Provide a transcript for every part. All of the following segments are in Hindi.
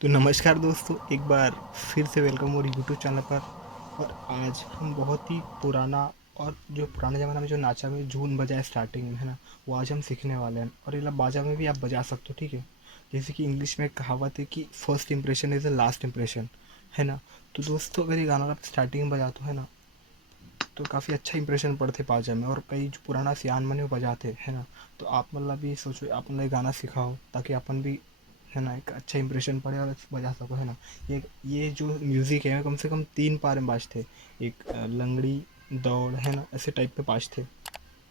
तो नमस्कार दोस्तों, एक बार फिर से वेलकम और यूट्यूब चैनल पर। और आज हम बहुत ही पुराना और जो पुराने ज़माने में जो नाचा में झूम बजाए स्टार्टिंग में है ना, वो आज हम सीखने वाले हैं। और ये बाजा में भी आप बजा सकते हो, ठीक है। जैसे कि इंग्लिश में एक कहावत है कि first impression is the last impression, है ना। तो दोस्तों, अगर ये गाना आप स्टार्टिंग में बजाते हो है ना, तो काफ़ी अच्छा इंप्रेशन पड़ते बाजा में। और कई जो पुराना सियान बने वो बजाते है ना। तो आप मतलब ये सोचो, आप मतलब ये गाना सिखाओ ताकि अपन भी है ना एक अच्छा इंप्रेशन पड़े और बजा सको, है ना। ये जो म्यूज़िक है कम से कम 3 पार में बाजते। एक लंगड़ी, दौड़, है ना, ऐसे टाइप पे बाजते।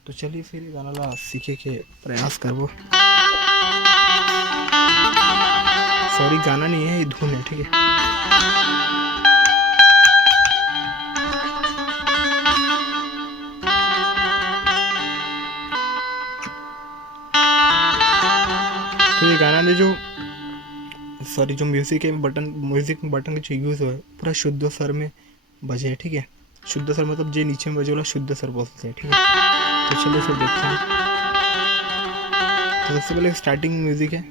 तो चलिए फिर ये गाना ला सीखे के प्रयास करबो। सॉरी, गाना नहीं है, ये धुन है, ठीक है। तो ये गाना में जो सॉरी जो म्यूज़िक है बटन, म्यूज़िक में बटन का जो यूज़ हुआ है पूरा शुद्ध स्वर में बजे है, ठीक है। शुद्ध स्वर मतलब जो नीचे में बजे वाला शुद्ध स्वर बोलते हैं, ठीक है। तो चलिए फिर देखते हैं। तो सबसे पहले स्टार्टिंग म्यूज़िक है।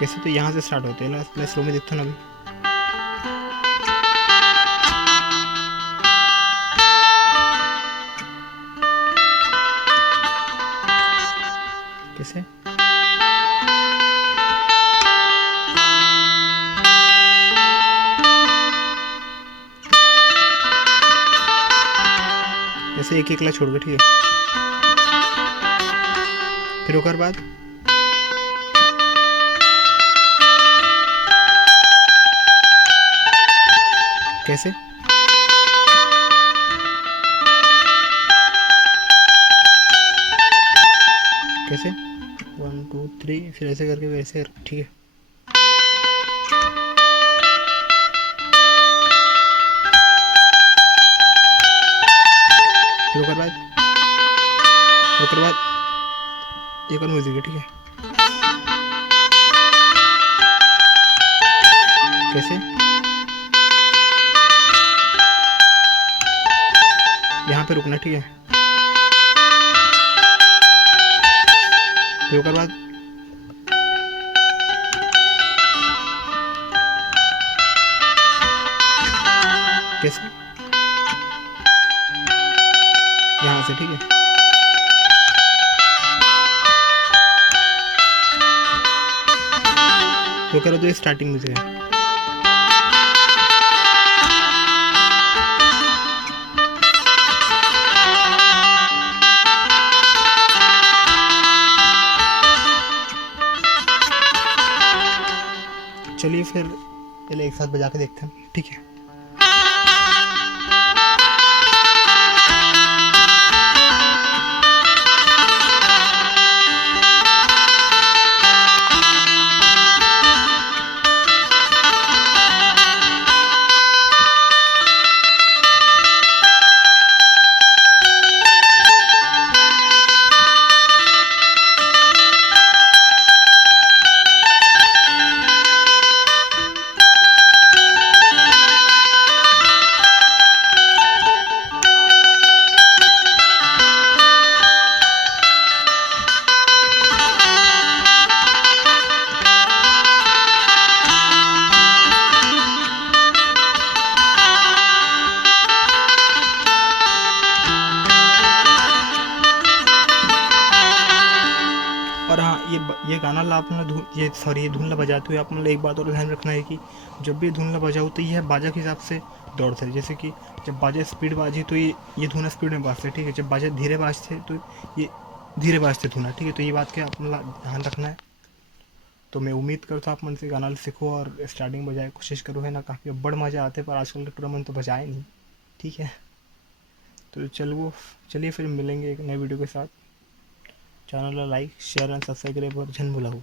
कैसे, तो यहाँ से स्टार्ट होते हैं ना, पहले स्लो में देखता हूँ ना अभी। कैसे, कैसे एक एक ला छोड़ के, ठीक है। फिर ओकर बाद कैसे, कैसे 1 2 3, फिर ऐसे करके वैसे, ठीक है। फिर ओकर बाद एक और म्यूजिक है, ठीक है। कैसे, यहाँ पे रुकना, ठीक है। फिर ओकर बाद कैसे, यहाँ से, ठीक है। तो करो, तो ये स्टार्टिंग म्यूजिक है। चलिए फिर पहले एक साथ बजा के देखते हैं, ठीक है। और हाँ, ये गाना ला आप मतलब ये सॉरी ये धुन ला बजाते हुए आप मतलब एक बात और ध्यान रखना है कि जब भी धुन ला बजाओ तो यह बाजा के हिसाब से दौड़ता है। जैसे कि जब बाजा स्पीड बाजी तो ये धुना स्पीड में बाजते, ठीक है। जब बाजा धीरे बाजते तो ये धीरे बाजते धुना, ठीक है। तो ये बात का आप मतलब ध्यान रखना है। तो मैं उम्मीद करता हूँ आप मन से गाना सीखो और स्टार्टिंग बजाए कोशिश करो, है ना। काफ़ी बड़ मज़ा आते पर आजकल के टूर्नामेंट तो बजाए नहीं, ठीक है। तो चलिए फिर मिलेंगे एक नए वीडियो के साथ। Channel like share and subscribe करें पर जन भुलाओ।